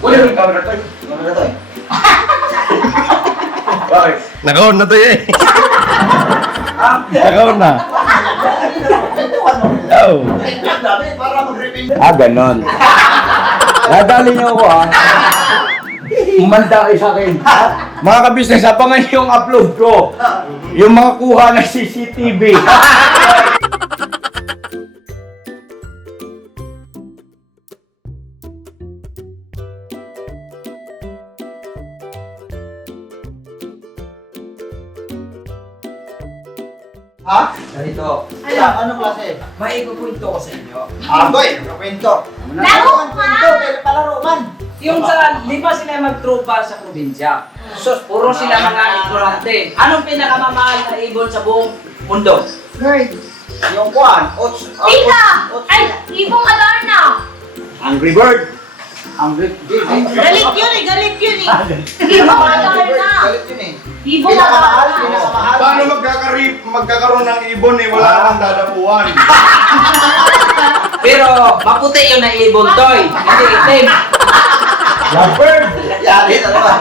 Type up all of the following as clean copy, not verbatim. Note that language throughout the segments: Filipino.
Uli yung camera to. Camera to eh. Bakit? Nakaon na to eh. Nakaon na. Oh. Dami para mag-reveal. Ganon. Nadali niyo ako Umanda kayo sa akin. Mga kabisnes, abangan niyo yung upload ko. Yung mga kuha ng CCTV. Ha? Ganito. Anong klase? May ikukwento ko sa inyo. Boy, kwento. Laro ka! Kwento, pero palaro man. Yung sa, di ba sila magtropa sa probinsya? So, puro sila mga ignorante. Anong pinakamamahal na ibon sa buong mundo? Bird. Yung kuhan, Pika! Ay, ibong Adarna. Angry Bird. Angry Galit yun eh, galit yun eh. Ibong Adarna. Galit yun eh. Ibong Pinakamahal, Adarna. pinakamahal. Paano magkakaroon ng ibon eh? Wala nang dadapuan. Pero maputi yun na ibon, Toy. Hindi itim. Lovebird. Yari na naman.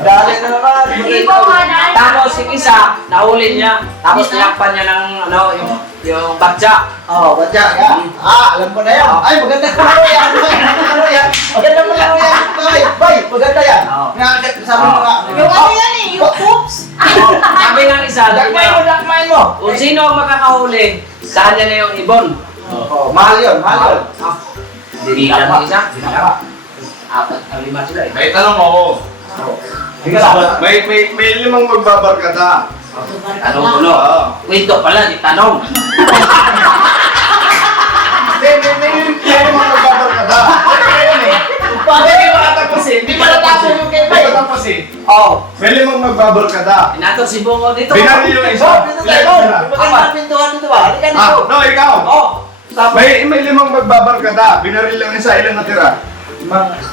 Dali na naman. Ibong Adarna. Tapos yung isa, nahuli niya. Tapos tinakpan niya ng yung batya. Oh, badya ka. Alam ko na yan. Ay, maganda kalaro yan. Maganda yan. Maganda kalaro yan. Bay, maganda yan. Sabi mo nga. Yung ano yan eh, yung poops. Sabi ng isa, Dakmay mo. kung sino ang makakahuli, saan niya na yung ibon. Oh, mahal yun, mahal yun. Dinilan ng isa. Apat ang lima sila eh. May tanong ako. May limang magbabarkada. Tanong ko no. Kwento pala, di tanong. May limang magbabarkada. Paano yung matatapusin? Hindi matatapusin yung kay Bay. Oh, May limang magbabarkada. inato si Bungo dito. Binaril yung isa. Dito tayo. Maganda pintuan dito ba? Halika dito. No, ikaw. Oh, May limang magbabarkada. Binaril lang isa. Ilan natira?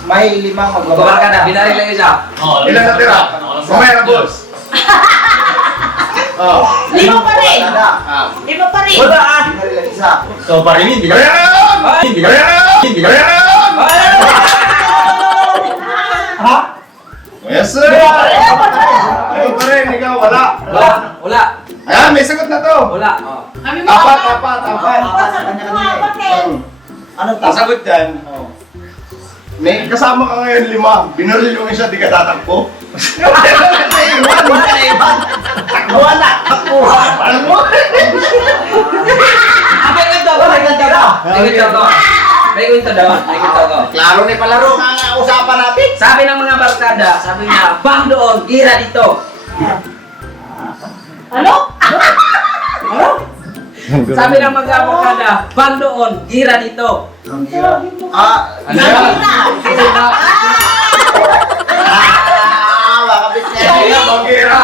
May limang babar ka na, binari lang isa. Ilan natira? Mamaya na, boss. Oh. Lima pa rin. Wala. Lima pa rin. Wala ah. Binari lang isa. So, parinig. Bayaran! Bayaran! Bayaran! Ha? Yes, sir! Ikaw pa rin, ikaw, wala. Wala. Ayan, may sagot na to. Wala. Oh. Kami Apat. Anong Ang sagot dyan, may kasama ka ngayon 5. Binaril yung isa, di ka tatakbo. Wala. Alam mo? May kwento ko, may kwento ko. May kwento ko. May kwento daw, may kwento ko. Klaro na palaro nga usapan natin. Sabi ng mga barkada, sabi niya, bang doon, gira dito. Ano? Sabi ng mga barkada, bang doon, gira dito. Ano yan? Makapit niya. Kaya, bagira.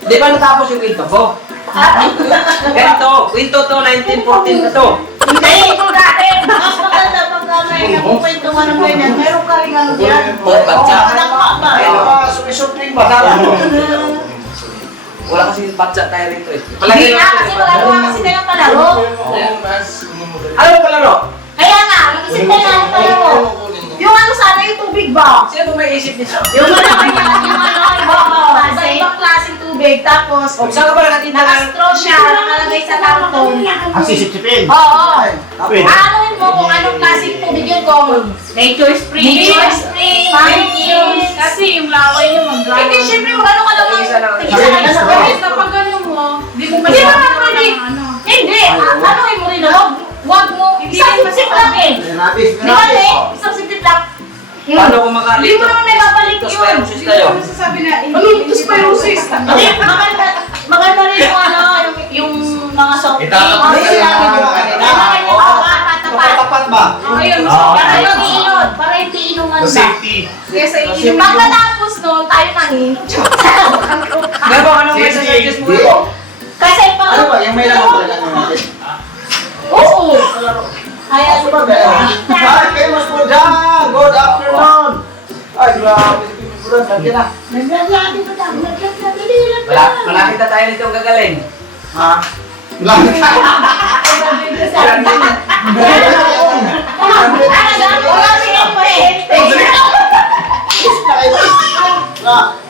Di ba natapos yung kwento ko? Ganito, kwento to, 1914 na to. Hindi ko dati. Mas maganda pagka may nakukwentuhan ng ganyan. Meron ka rin ang diyan. Batya. Anak mo ba? Ano ba? Sumisupling ba? Wala kasi batya tayo rito eh. Hindi na, kasi magagawa kasi tayo ng palaro. Ano pala no? Kaya nga, mag-isip tayo ng palaro. Yung ano sana, yung tubig ba? Sino may isip niya? Yung ano, ibang klaseng tubig. Tapos, O, saan ka ba nakatita ng... naka-straw siya, nakalagay sa karton. Ang sisip-sipin. Oo. Pwede. Aanuin mo kung anong klaseng tubig yun kung nature spring, mountains. Kasi yung laway niyo mag-gano'n. Hindi, syempre, magano ka lang Tigisa lang. tigisa ka lang sa Kasi tubig. kapag ano mo, di mo Hindi masyadong naman pwede. ano. Hindi, anuin mo rin na wag mo. Isang sip lang eh. Di ba, isang sip lang. Paano kung makalit? Hindi mo naman may babalik Tapos yun. mayroong sus tayo. Hindi mo masasabi na, ano, dysbiosis? Hindi, maganda rin yung ano, yung mga soft drinks. Itatapos May sinabi ko kanina. Tapat. ba? Ayun, Para hindi inom, para hindi inuman ba. Kaya sa inyo. Pagkatapos nun, tayo nangin. Gabo, anong may suggest mo? Kasi pag... Ano ba? Yung may lang talaga natin. Oo. Kaya Ano ba ba? Hi, kayo mas po dyan! Good afternoon! Ay, grabe. Pinipuran, nandiyan na. Naglalaki pa lang. Malapit na tayo nito gagaling. Ha? Malapit tayo. Wala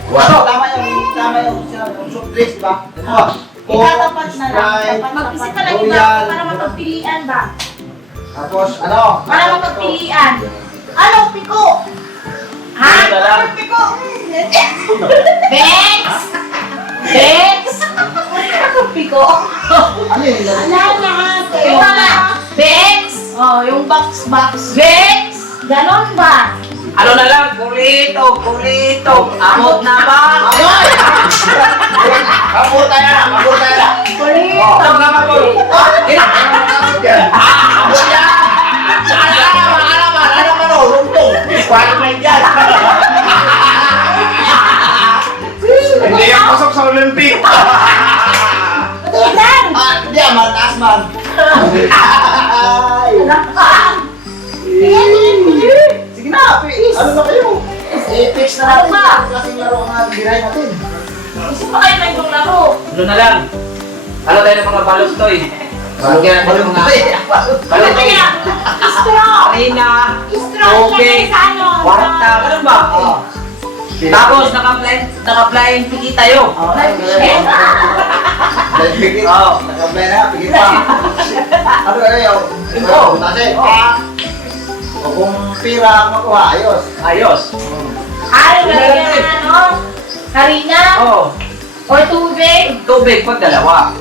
Tama yung soft drinks, di ba? Itatapat na lang. Sprite, Mag-isip ka lang iba Royal. para mapagpilian ba? Tapos, ano? Para mapagpilian. Ano, piko? Ha? Ano lang? Piko? Bex! Bex! Piko? Ano yun? Ala lahat. Iba nga. Bex! Oh, yung box. Bex! Ganon ba? Ano na lang, kulito. Abot na ba? Amoy! Kapur tayo na. Kulito. Ito na ba po? Abot yan! Ano man o? Luntong! Qualified yan! Hindi yan pasok sa Olympic. Tingnan! Hindi, mataas man. Ay! Tingnan! Sige na, ano na kayo? I-fix na natin ang klaseng laro na giray natin. Gusto pa kayo na itong laro. Ano na lang? Ano tayo ng mga balostoy? Bagyan natin ng mga Ano balostoy. kaya? Straw! Harina, Straw tubig, ilagay sa ano? kwarta, ganun ba? Tapos naka-flying piki tayo. Pigit. Oo. Nakablay na, pigit pa. Ano na yun? Ito. Kasi, o kung pira ang makuha, ayos. Ayos. Ay, lalagyan na ano? Harina? Oo. O tubig? Tubig pag dalawa.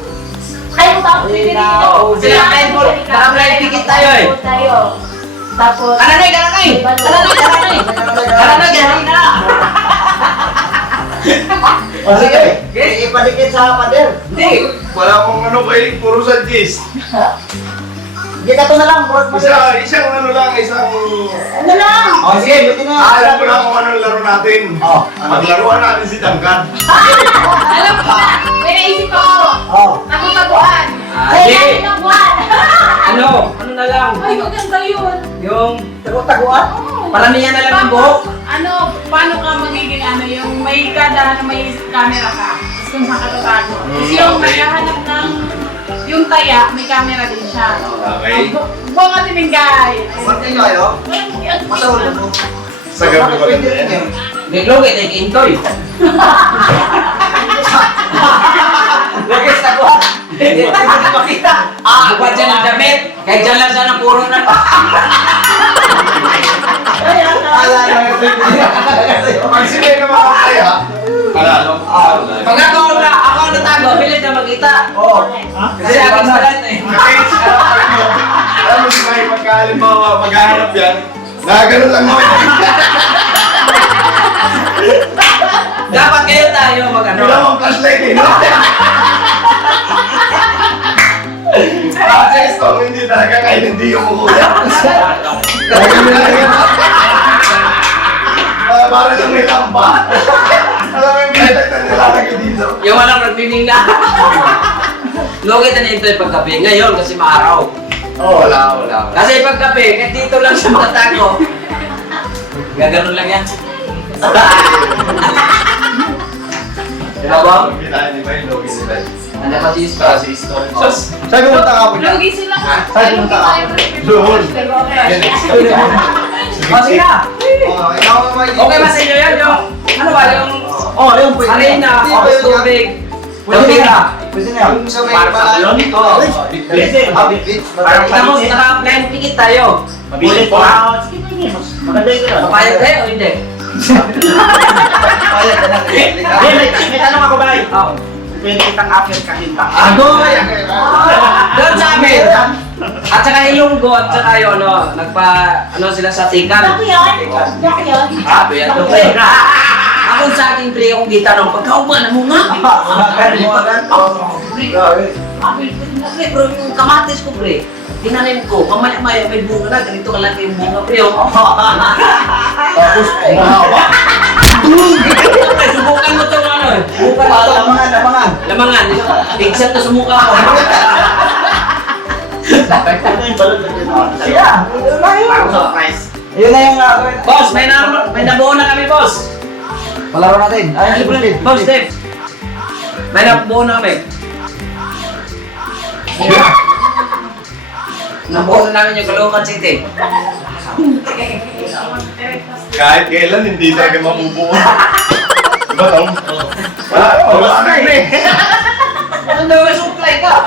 Kayo ba? Pwede rin Oo, naka-blind ticket tayo eh. Tapos, Kananay! Kananay, harina! O sige, ipadikit sa pader. Hindi. Wala akong ano kay puro sa gis. Hindi ka to na lang, board pader. Isang ano lang, isang... ano lang? O sige, buti na. Alam ko na kung anong laro natin. Oh, Maglaruan natin si Duncan. Alam ko na. May naisip ako. Oh. Nakutaguan. Kaya Sige. ng buwan. Ano na lang? Ay, maganda yun. Yung Taguan? paramihan na lang ng buhok. Ano, paano ka magiging ano, yung may kada na may camera ka. Tapos kung saan ka tatago. Tapos yung naghahanap ng yung taya, may camera din siya. Okay. Buong atin yung guy. Pwede nyo kayo? Masawala mo. Sa gabi ko Pwede rin yun. Biglo kita yung intoy. Lagi sa buhat. Hindi makita. Bukat dyan ang damit. Kahit dyan lang siya ng puro na. Pag sila yung naman kaya, panalo. Pag ako natago, pilit na makita. Oo. Kasi akin sa lahat eh. Kasi, alam mo si May, pagkahalimbawa, maghahanap yan, nakaganon lang naman. Dapat kayo tayo mag-ano. Wala mong flashlight eh, no? Kasi kung hindi talaga kahit hindi yung kukuya. Para lang may lamba. Alam mo yung flashlight na nilalagay dito. Yung walang nagpining na. Lugit na nito yung paggabi. Ngayon kasi maaraw. Wala. Kasi paggabi, kahit dito lang siya makatago. Gaganon lang yan. Diba ba? Kita ni May, logi sila. Ano pa si Isko? Si Isko. Sabi mo taka po dyan. Lugi sila nga. Saan yung tao? Doon. O sige na. Oh, ikaw ang may... Okay ba sa inyo yan? Yung, ano ba yung Oh, yun pwede. harina, Hindi, o pwede. tubig, Pwede tubig na. na. Pwede na. Yung sa may Para sa balon? Oo. Pwede. Habit. Tapos naka-blind ticket tayo. Mabilis po. Maganda yun. Papayag kayo o hindi? Payag ka na. May tanong ako ba? Oo. Pwede kitang after kahit ba? Ano? Doon sa amin. At saka Ilonggo at saka yung ano, sila sa Tikan. Bako yun? Bako yun? Sabi yan doon. Ako sa ating pre akong gitanong, pagkauban na mo nga. Pre, bro, yung kamatis ko pre. Tinanim ko, mamaya-maya may bunga na, ganito kalaki yung bunga pre. Tapos, umahawa. Subukan mo itong ano eh. Subukan mo itong Lamangan. lamangan. Tigsan to sa mukha ko. Ano yung balon na ginawa? Siya. Yun na yun. Parang surprise. Yun na yung gagawin. Boss, may nabuo na kami, boss. Palaro natin. Ay, Steve. Boss, Steve. May nabuo na kami. Nabuo na namin yung Caloocan City. Kahit kailan, hindi talaga mabubuo. Diba, Tong? Wala na eh. Ano may supply ka?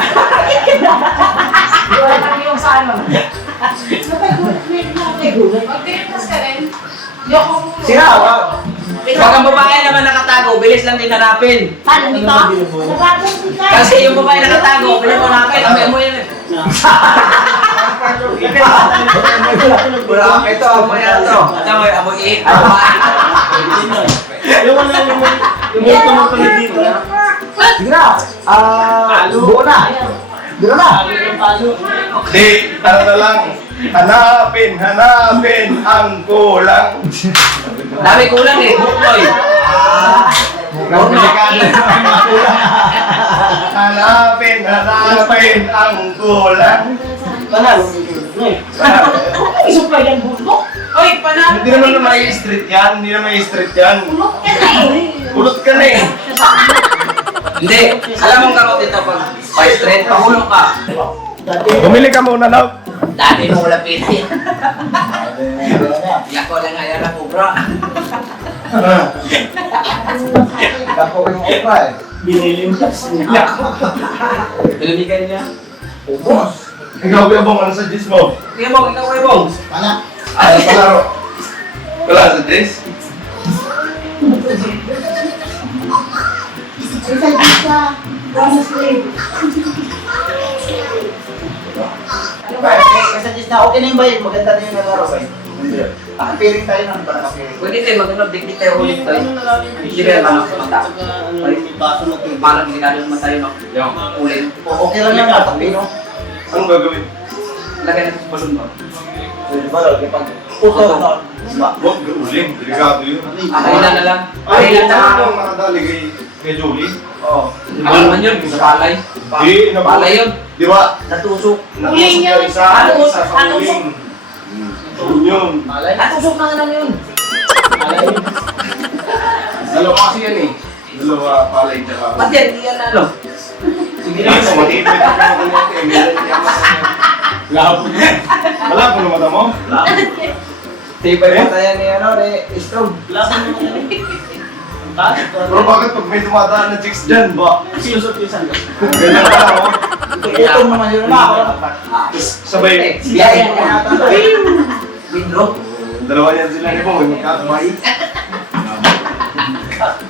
Wala kang yung sa ano. Mag-directas ka rin. Yoko mo. Sira, wag. Pag ang babae naman nakatago, bilis lang din hanapin. Paano dito? Sarado sila. Kasi yung babae nakatago, bilis mo hanapin. Amoy mo yun eh. Wala ka ito, amoy na ito. Ano mo, amoy iik. Yung mga tumutulog dito. Sige na. Buo na. Buo na. Di, ano na lang. Hanapin ang kulang. Dami kulang eh, bukloy. Hanapin ang kulang. Isupply yan buto. Oy, panalo. Hindi naman may street yan. Ulok ka na eh. Ulot ka na eh. Hindi, alam mong kamot dito pag straight, pahulong ka. Bumili ka muna, love. Dami mo wala pili. Yako lang nga yan ako, bro. Kapo yung opa eh. Pinamigay niya. Ikaw, Kuya Bong, ano sa gis mo? Tingnan mo, ikaw kayo, Bong. Ano palaro? Wala sa gis? Isa isa. Promise slave. Kasi na okay na yung bayan. Maganda na yung nalaro ba? Nakapiring tayo ng ba nakapiring? Pwede tayo mag-ano, dikdik tayo ulit tayo. Hindi ba yung sa mata? Parang hindi natin naman tayo, no? Yung ulit. Okay lang yung katapi, no? Anong gagawin? Lagay natin sa balon mo. Pwede ba lang? Kapag puto, no? Huwag gawin. Delikado yun. Ahila na lang. Ay, Ahila na lang. ang nakadali kay Julie. Oo. Ano naman yun? Sa palay. Di, Palay yun. Di ba? Natusok. Uling yun. Isa sa uling. Yun. Natusok na nga lang yun. Dalawa kasi yan eh. Dalawa palay tsaka. Ba't yan? Hindi yan ano? Sige na, matipid ako ng kunyate. Meron niya Malabo. Malabo na mata mo? Tibay pa tayo ni ano, ni Strong. Pero bakit pag may dumadaan na chicks dyan, ba? Sinusot yung sangga. Ganyan ka lang, oh. Utong naman yun na. Sabay. Biyahe ko na ata. Windrow. Dalawa yan sila ni Bong, may magkakamay.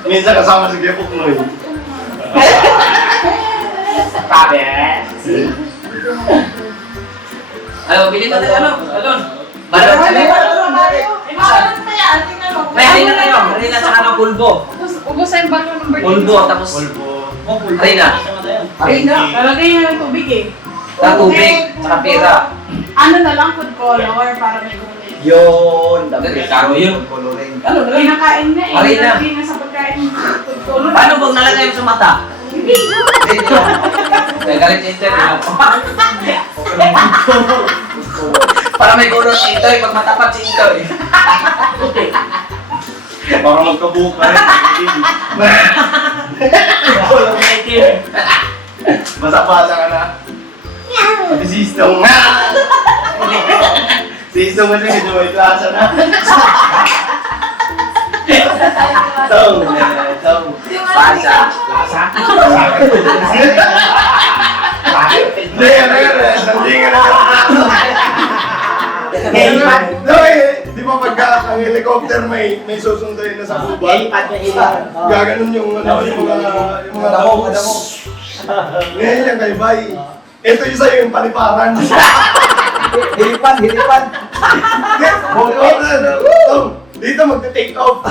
Minsan kasama si Gepok mo eh. Sabi. Ano, bilhin natin ano? Balon. Balon. Imahalan na yan. Tingnan mo. May harina kayo. Harina sa kanang pulbo. Ubus yung balon ng birthday. Pulbo, tapos harina. Harina. Lalagay niya ng tubig eh. Sa tubig, sa pera. Ano na lang, food color para may kulay. Yun. Delikado yun. Coloring. Ano na lang? Kinakain na eh. Harina. Nalagay na sa pagkain food color. Paano pag nalagay mo sa mata? Hindi. Kaya galit yung interview. Para may gulong si Itoy, pag matapat si Itoy. Baka magkabuka rin. Basa-basa ka na. Pati si Istong nga. Si Istong mo din, medyo may klasa na. Tong. Pasa. Hindi, ano yun eh. Hindi nga na. Di ba pagka ang helicopter may susunduin na sa kubal? Gaganon yung mga Adamo, adamo. Ngayon yung kay Bay. Ito yung sa'yo yung paliparan. Hilipan, hilipan. Dito magte-take off.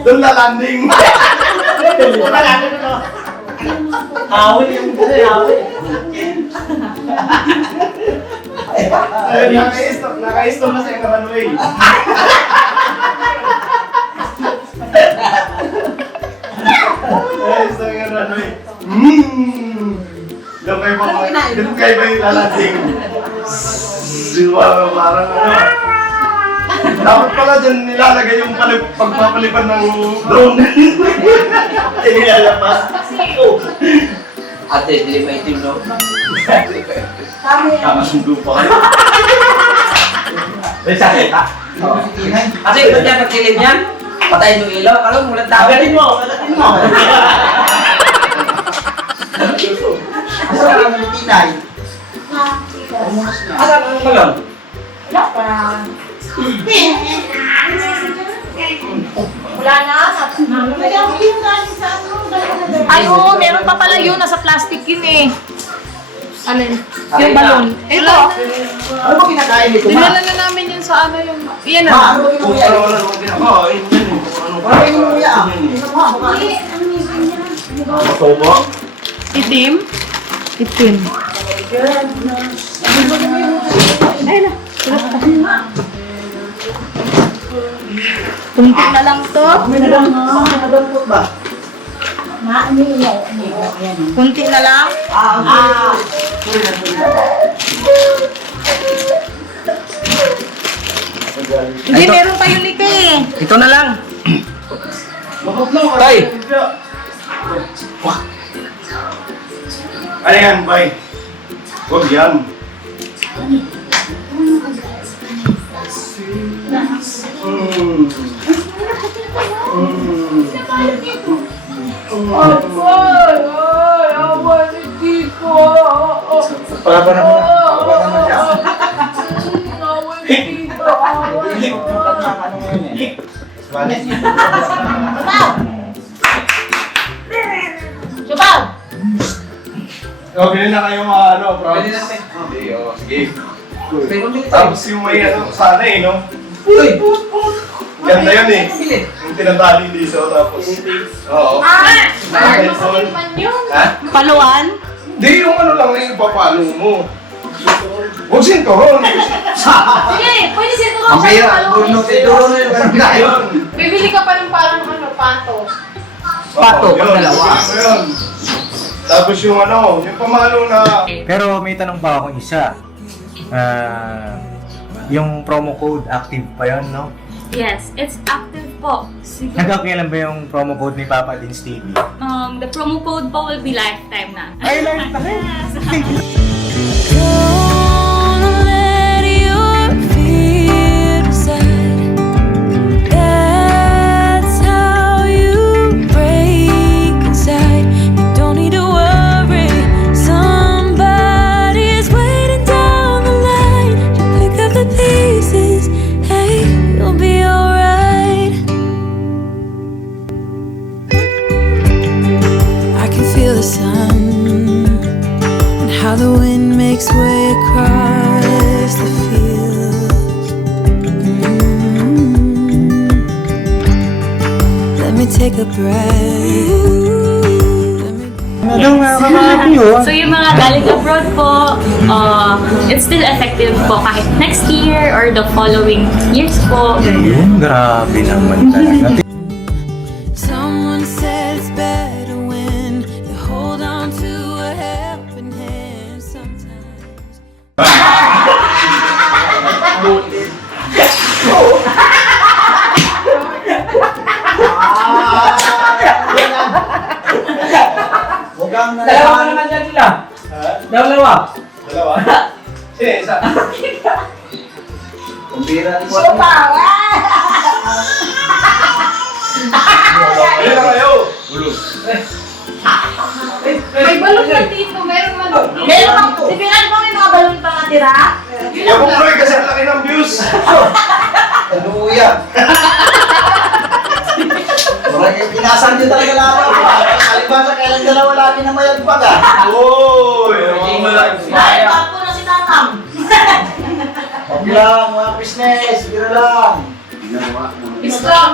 Doon na landing. Awil yung awil. Naka-stop na sa yung runway. Naka-stop yung runway. Doon kayo ba yung lalanding? Wow, parang ano. Dapat pala dyan nilalagay yung pagpapalipad ng drone. Inilalabas. Ate, hindi ba itim, no? Nakasundo pa kayo. May sakit ha? Oo, si Tinay. Kasi ito niya, pag kilim yan, Patayin yung ilaw, alam mo, walang tao. Kagatin mo, kagatin mo. Asa ka ng tinay? Asan ang balon? Wala pa. Wala na. Ay, oo, meron pa pala yun. Nasa plastic yun eh. Alin? Yung balon. Ito. Ano ba kinakain nito, ma? Dinala na namin yun sa ano yung... Yan Ma, na. ano ba kinakain? Parang inuya. Itim. Itim. Kunti na lang to. May nadampot ba? Kunti na lang. Hindi, meron pa yun ika eh. Ito na lang. Tay! Ano yan, bay? Huwag yan. Para naman siya. Subaw! O, bilhin na kayo mga ano, bro. Pwede na kami. Sige, o, sige. Pwede mo dito. Tapos yung may ano, sana eh, no? Uy! Ganda yun eh. Bili. Yung tinatali dito, tapos... Oo. Masakit man yun. Ha? Paluan. Di, yung ano lang yung papalo mo. Huwag sinturon. Sige, pwede siya ito Ang bira, burno, pituro na yung Ayun. Bibili ka pa ng parang ano, pato. Pato, Oo, pag dalawa. yun. Tapos yung ano, yung pamalo na... Pero may tanong pa akong isa. Yung promo code active pa yun, no? Yes, it's active po. Hanggang kailan ba yung promo code ni Papa Dins TV? The promo code po will be lifetime na. Ay, lifetime! Don't let your fear decide. That's how you break inside. You don't need to worry. Somebody's waiting down the line. You pick up the pieces. Hey, you'll be alright. I can feel the sun. How the wind makes way across the fields. Let me take a breath. So yung mga galing abroad po, it's still effective po kahit next year or the following years po. Grabe naman talaga. Someone said it's better when you hold on to a helping hand sometimes. Huwag kang Dalawa ka naman dyan sila. Dalawa. Dalawa? Sino isa? Ang bira ni Subaw! Ayun na kayo! May balon na dito, meron man. Meron lang po. Sipiran mo may mga balon pa natira? Yung kung Roy, kasi ang laki ng views! Luya. Wala kayo pinasan nyo talaga lahat. Kalibasa kailang dalawa lagi na mayagpag ah. Uy! Dahil pa po na si Tatang. Huwag lang, mga business, biro lang. Stop.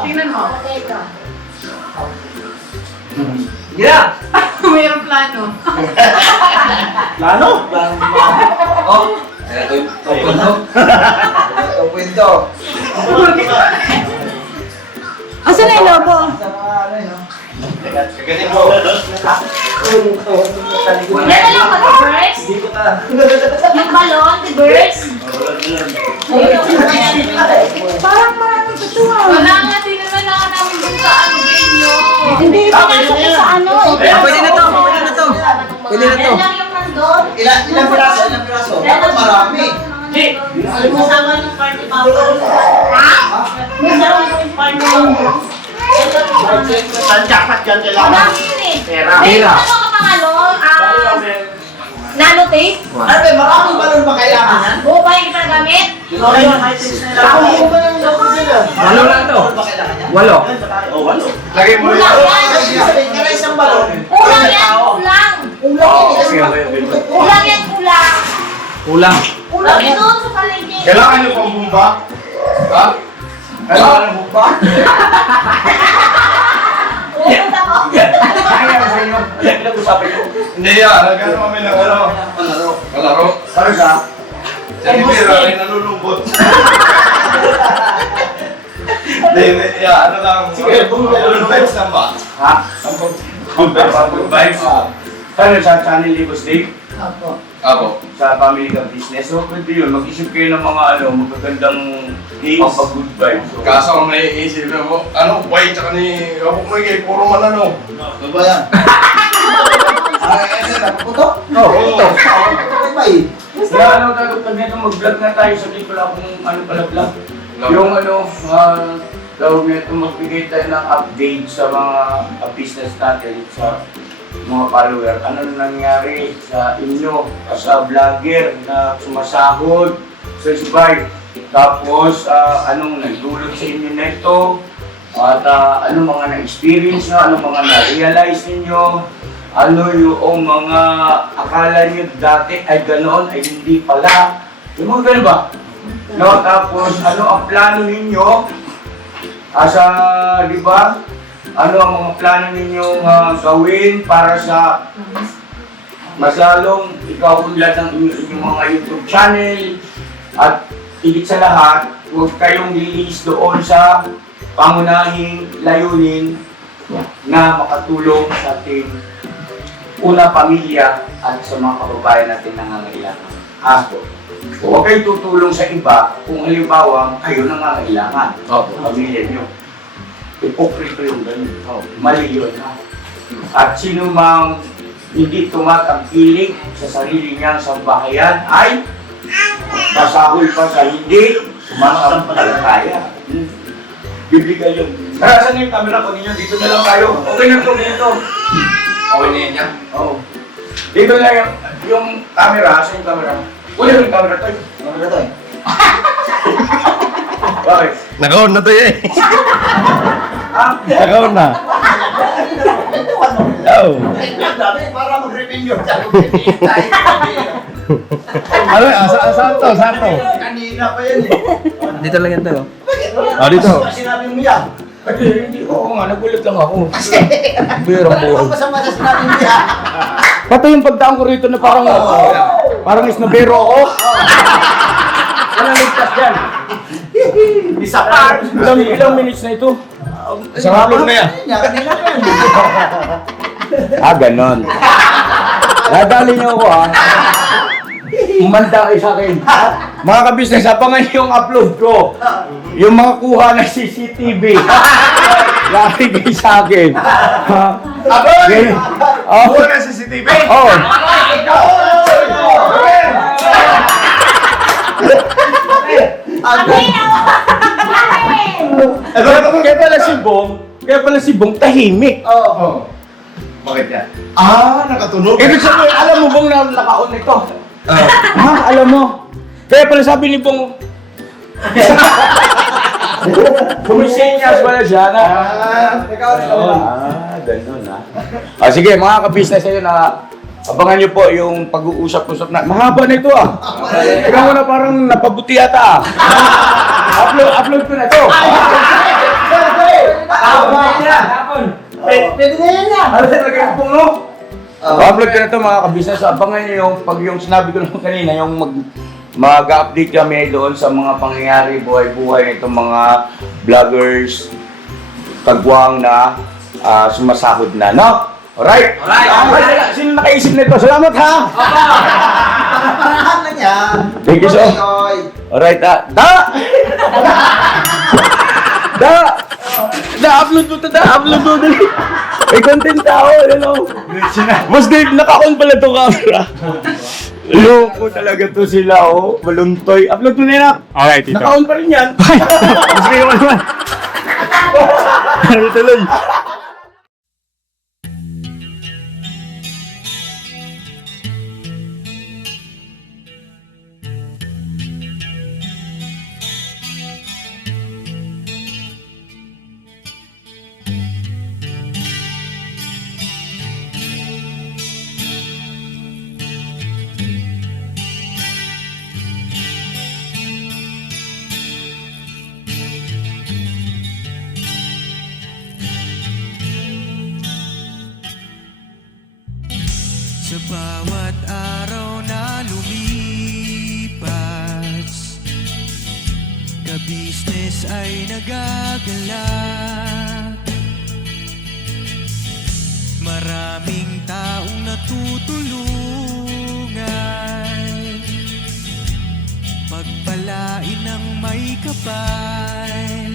Tingnan mo. Gira! Mayroong plano. Plano? Oh! Ito yung pundo. Ito kwento. Asan na yung lobo? Sa mga ano yun, no? Kagatin mo. Yan na lang ba, Birds? Yung balon, the Birds? Parang maraming tutuwa. Wala nga, tingnan na namin dun sa ano, venue. Hindi, pinasok ko sa ano. Pwede na to, pwede na to. Pwede na to. Yan lang yung nandun. Ilang piraso? Dapat marami. Kasama ng party popper. Jackpot yan kailangan. Pera. May ano ka pang ano? Nanotape? Ano ba, maraming balon ba kailangan yan? Oo ba yung ginagamit? Walo na ito. Walo. Oh, walo. Lagay mo rin. Kaya isang balon. Kulang yan, kulang. Kulang yan, kulang. Kulang. Kulang ito sa palengke. Kailangan nyo pang bumba. Ha? Kailangan ng bumpa. Pupunta ko. Kaya sa inyo. Pinag-usapin ko. Hindi yan. Lagyan kami ng ano. Kalaro. Para sa Sa Ibira ay nalulungkot. Hindi, ano lang. Sige, Good vibes lang ba? ha? Good vibes. Good vibes. Kaya sa Channel Libos Day, Ako. sa Family Ka Business, so pwede yun, mag-isip kayo ng mga magagandang pang-good vibes. So, Kaso ang naiisip mo, ano, white tsaka ni Kapok Miguel, puro man ano. Ano ba yan? Ay, napuputok? ito. Ano ba eh? Kaya ano tayo, pag nito mag-vlog na tayo, sabihin ko lang kung ano pala vlog. Yung tawag nito, magbigay tayo ng update sa mga business natin, sa mga follower. Ano nangyari sa inyo, sa vlogger na sumasahod, subscribe. Tapos, anong nagdulot sa inyo nito, at anong mga na-experience nyo, anong mga na-realize ninyo, ano yung mga akala nyo dati ay ganoon, ay hindi pala. Yung mga ganun ba? No, tapos ano ang plano ninyo di ba? Ano ang mga plano ninyong gawin para sa mas lalong ikaw unlad ng inyong mga YouTube channel at higit sa lahat, huwag kayong lilis doon sa pangunahing layunin na makatulong sa ating una pamilya at sa mga kababayan natin nangangailangan. Huwag kayong tutulong sa iba kung halimbawa kayo nangangailangan. Pamilya nyo. Ipokrito yung ganun. Mali yun. At sino mang hindi tumatangkilik sa sarili niyang sambahayan ay masahol pa sa hindi sumasampalataya. Bibigay yun. Tara, saan yung camera ko ninyo? Dito na lang tayo. Okay na ito, dito. Okay na yan niya? Oo. Dito na yung camera. Saan yung camera? Wala yung camera tayo. Ano ba ito eh? Bakit? Nakaon na to eh. Nakaw na. Oh. Dami, para mag-revenue. Ano, saan to? Kanina pa yan eh. Dito lang yan tayo. Ah, dito. Sinabi mo yan. Hindi ko nga, nagulat lang ako. Biro Ano ba sa sinabi mo yan? Pati yung pagdaan ko rito na parang isnabero ako. Walang ligtas dyan. Isa pa. Ilang minutes na ito? Isang upload na yan. Kanina pa yan. Ganon. Nadali niyo ako Umanda kayo sa akin. Mga kabisnes, abangan niyo yung upload ko. Yung mga kuha ng CCTV. Lagi kayo sa akin. Aboy! Oh. Buwan na CCTV! Oh. Kaya pala si Bong tahimik. Oo. Bakit yan? Nakatunog. Ibig sabihin, alam mo Bong na naka-on ito? Alam mo? Kaya pala sabi ni Bong, kumisenyas pala siya na. Ganun sige, mga kabisnes ayun abangan niyo po yung pag-uusap-usap na. Mahaba na ito Ikaw mo na parang napabuti yata Upload ko na ito. Pwede na yan yan. Ano talaga yung Bong, no? Upload ko na ito mga kabisnes. Abangan niyo yung sinabi ko naman kanina, yung mag-update kami doon sa mga pangyayari, buhay-buhay nitong mga vloggers, kagwang na sumasahod na, no? Alright? Sino nakaisip nito? Salamat ha! Parahan lang yan. Thank you so. Alright, upload mo to, upload mo dali. May content tao, ano? Mas Dave, naka-on pala itong camera. Loko talaga to sila, oh. Baluntoy. Upload mo na yan, ah. Okay, tito. Naka-on pa rin yan. Sige ko naman. Ano tuloy? Sa bawat araw na lumipas, ka-business ay nagagalak. Maraming taong natutulungan, pagpalain ng may kapal.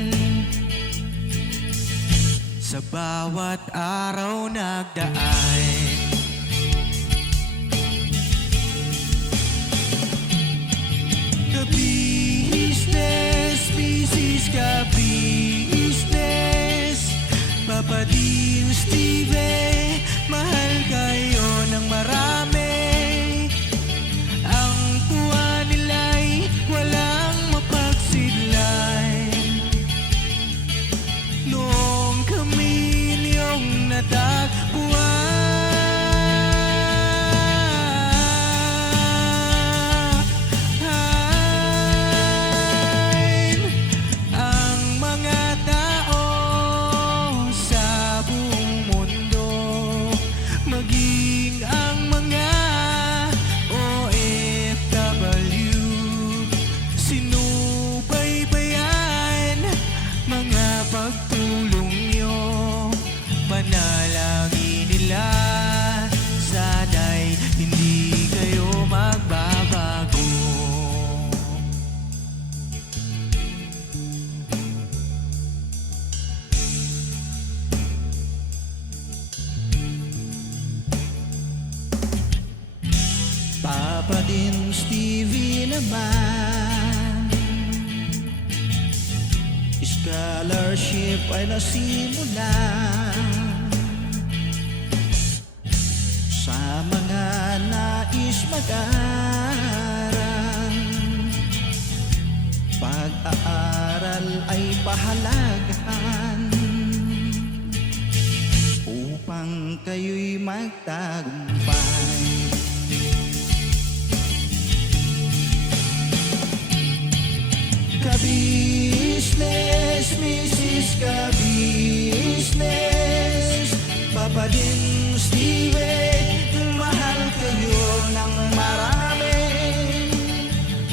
Sa bawat araw nagdaan, ka-business, business ka-business, Papa Dean, Steve, mahal kayo ng marami. Ang tuwa nila'y walang mapagsidlan. Noong kami niyong natagpuan, ang mga tao sa buong mundo, maging ang mga OFW, sinubaybayan mga pagtulong nyo, panalangin nila, sana'y hindi kayo magbabago. Papa din Stevie naman, scholarship ay nasimula sa mga nais mag-aral. Pag-aaral ay pahalagahan upang kayo'y magtagumpay. Ka-business, Mrs. Ka-business, Papa din Steve, mahal kayo ng marami.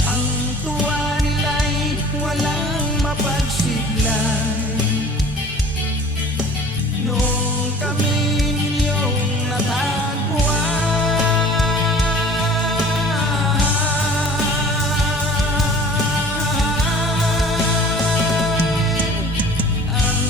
Ang tuwa nila'y walang mapagsiglan. Noong kami ninyong natagpuan, ang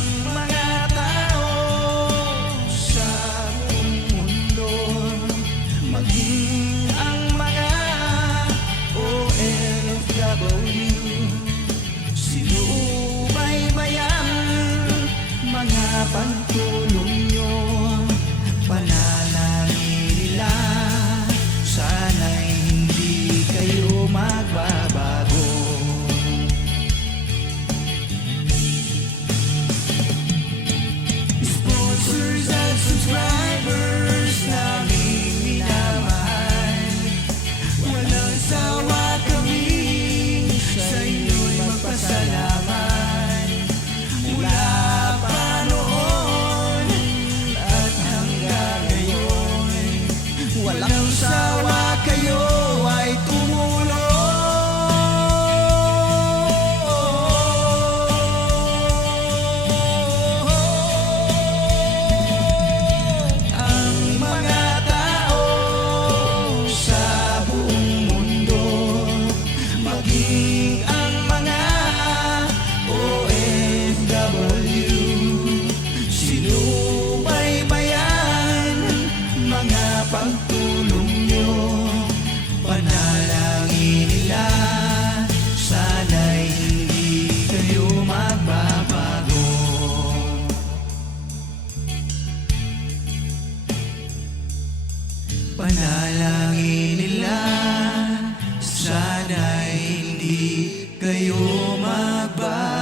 Panalangin nila, sana'y hindi kayo magbago.